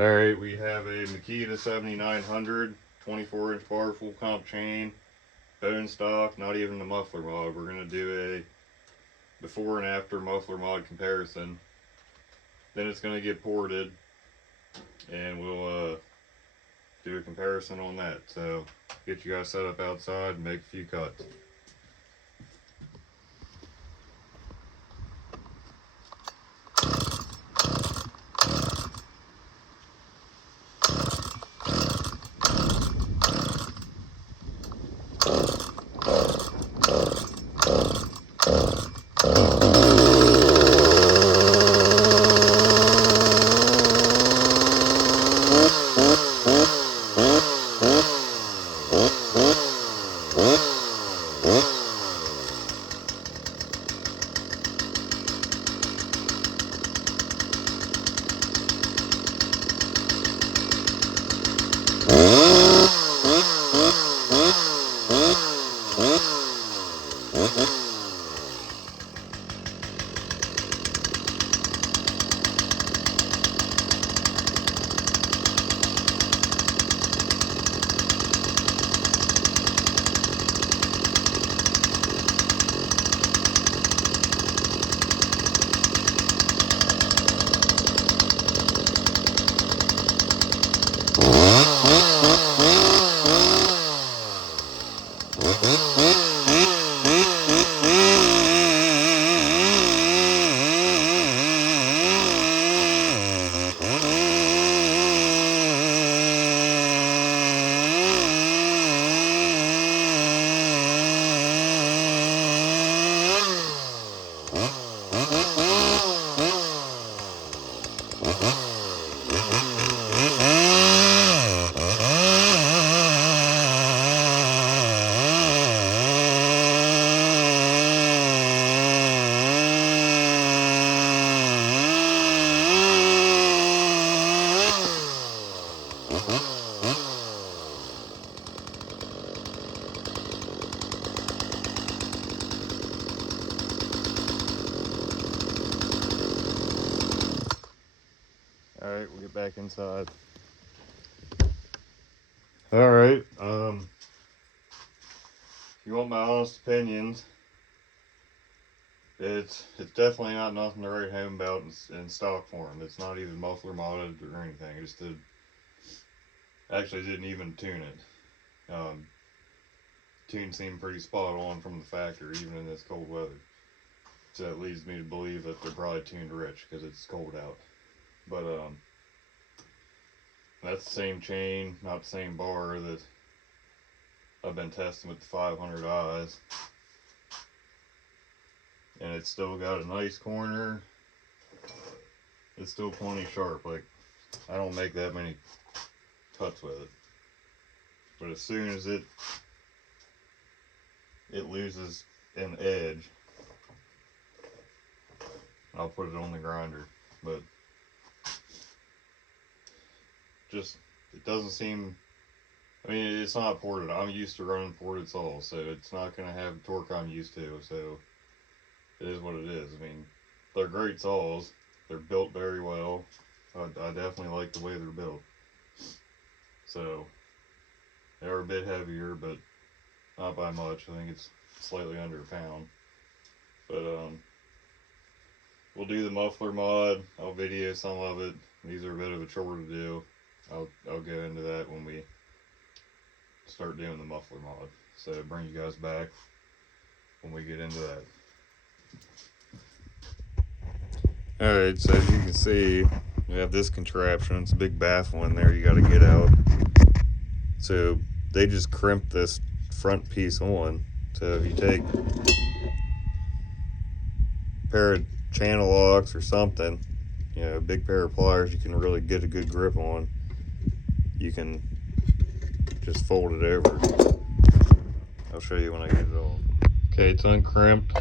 Alright, we have a Makita 7900 24-inch bar full comp chain, bone stock, not even the muffler mod. We're going to do a before and after muffler mod comparison. Then it's going to get ported and we'll do a comparison on that. So get you guys set up outside and make a few cuts. Alright, we'll get back inside. Alright, if you want my honest opinions, it's definitely not nothing to write home about in stock form. It's not even muffler modded or anything. It just actually didn't even tune it. Tune seemed pretty spot on from the factory, even in this cold weather. So that leads me to believe that they're probably tuned rich because it's cold out. But that's the same chain, not the same bar that I've been testing with the 500 eyes. And it's still got a nice corner. It's still plenty sharp. Like, I don't make that many cuts with it. But as soon as it loses an edge, I'll put it on the grinder. But just, it doesn't seem, I mean, it's not ported. I'm used to running ported saws, so it's not going to have the torque I'm used to, so it is what it is. I mean, they're great saws. They're built very well. I definitely like the way they're built. So, they are a bit heavier, but not by much. I think it's slightly under a pound. But, we'll do the muffler mod. I'll video some of it. These are a bit of a chore to do. I'll go into that when we start doing the muffler mod. So bring you guys back when we get into that. Alright, so as you can see, we have this contraption. It's a big baffle in there you got to get out. So they just crimp this front piece on. So if you take a pair of channel locks or something, you know, a big pair of pliers you can really get a good grip on, you can just fold it over. I'll show you when I get it off. Okay, it's uncrimped,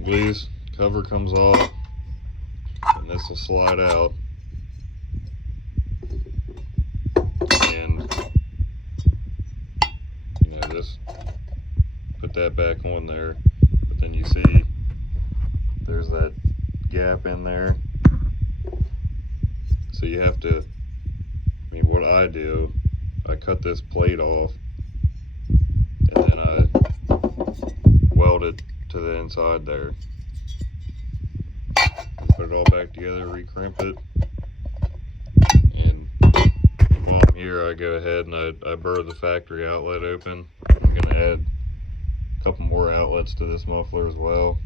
loose, cover comes off, and this will slide out. And you know, just put that back on there, but then you see there's that gap in there, so you have to I mean, what I do, I cut this plate off and then I weld it to the inside there. Put it all back together, recrimp it, and while I'm here I go ahead and I burr the factory outlet open. I'm going to add a couple more outlets to this muffler as well.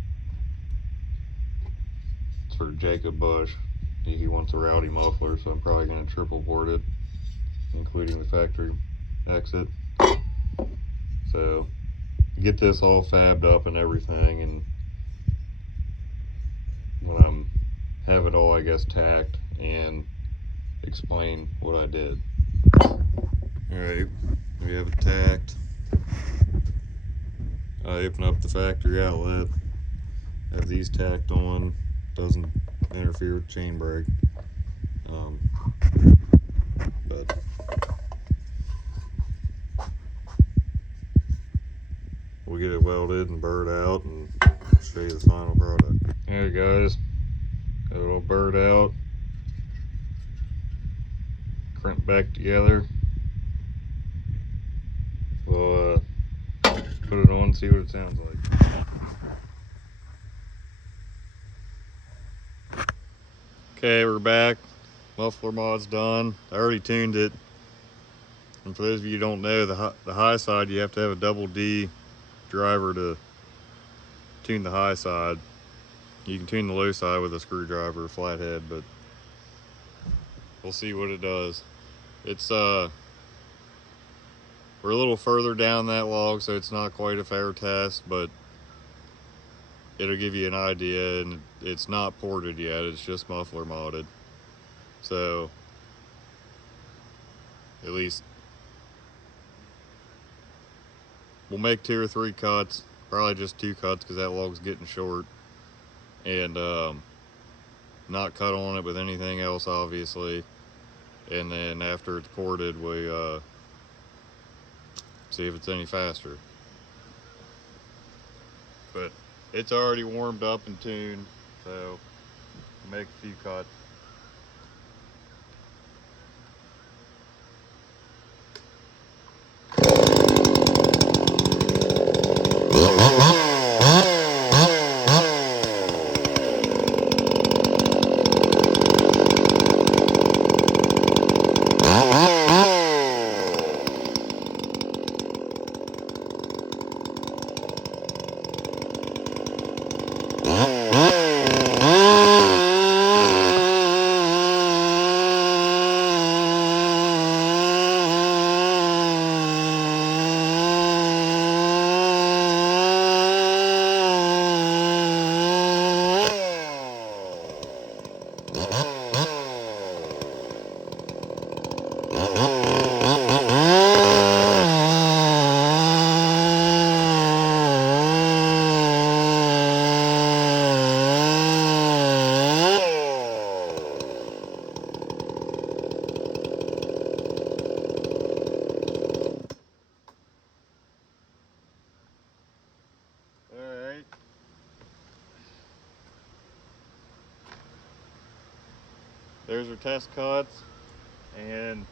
It's for Jacob Bush. He wants a rowdy muffler, so I'm probably going to triple board it, including the factory exit. So get this all fabbed up and everything, and when I'm have it all, I guess, tacked, and explain what I did. Alright, we have it tacked. I open up the factory outlet, have these tacked on, doesn't interfere with chain brake. But we'll get it welded and burred out and show you the final product. Alright guys, got it all burred out, crimp back together. We'll put it on and see what it sounds like. Okay, we're back. Muffler mod's done. I already tuned it. And for those of you who don't know, the high side, you have to have a double D driver to tune the high side. You can tune the low side with a screwdriver or flathead, but we'll see what it does. It's we're a little further down that log, so it's not quite a fair test, but it'll give you an idea. And it's not ported yet, it's just muffler modded. So at least we'll make 2 or 3 cuts, probably just 2 cuts because that log's getting short, and not cut on it with anything else, obviously. And then after it's ported, we see if it's any faster. But it's already warmed up and tuned, so we'll make a few cuts. There's our test cuts, and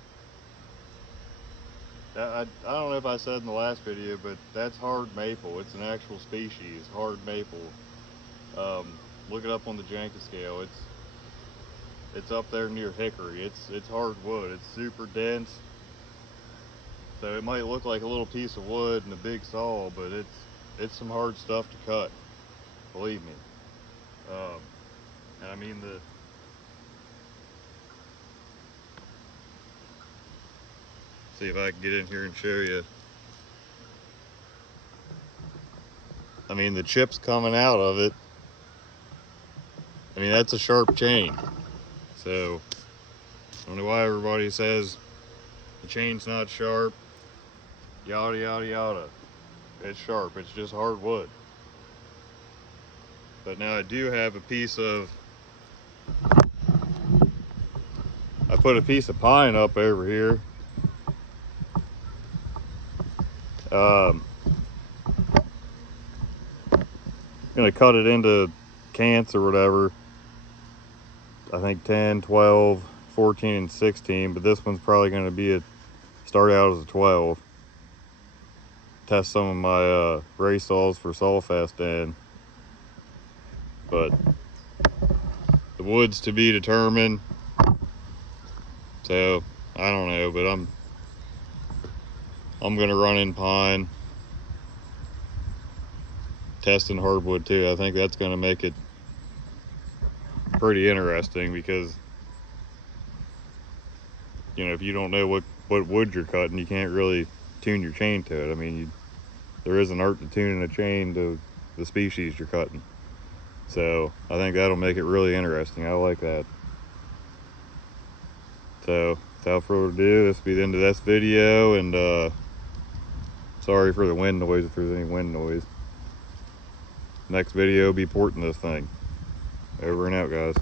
I don't know if I said in the last video, but that's hard maple. It's an actual species, hard maple. Look it up on the Janka scale. It's up there near hickory. It's hard wood. It's super dense. So it might look like a little piece of wood in a big saw, but it's some hard stuff to cut. Believe me. And I mean see if I can get in here and show you. I mean, the chips coming out of it. I mean, that's a sharp chain. So I don't know why everybody says the chain's not sharp. Yada yada yada. It's sharp. It's just hard wood. But now I do have a piece of. I put a piece of pine up over here. Gonna cut it into cants or whatever. I think 10, 12, 14 and 16, but this one's probably going to be start out as a 12. Test some of my race saws for saw fast in, but the wood's to be determined. So I don't know, but I'm gonna run in pine, testing hardwood too. I think that's gonna make it pretty interesting, because you know, if you don't know what wood you're cutting, you can't really tune your chain to it. I mean, there is an art to tuning a chain to the species you're cutting. So I think that'll make it really interesting. I like that. So without further ado, this will be the end of this video, and sorry for the wind noise if there's any wind noise. Next video will be porting this thing. Over and out, guys.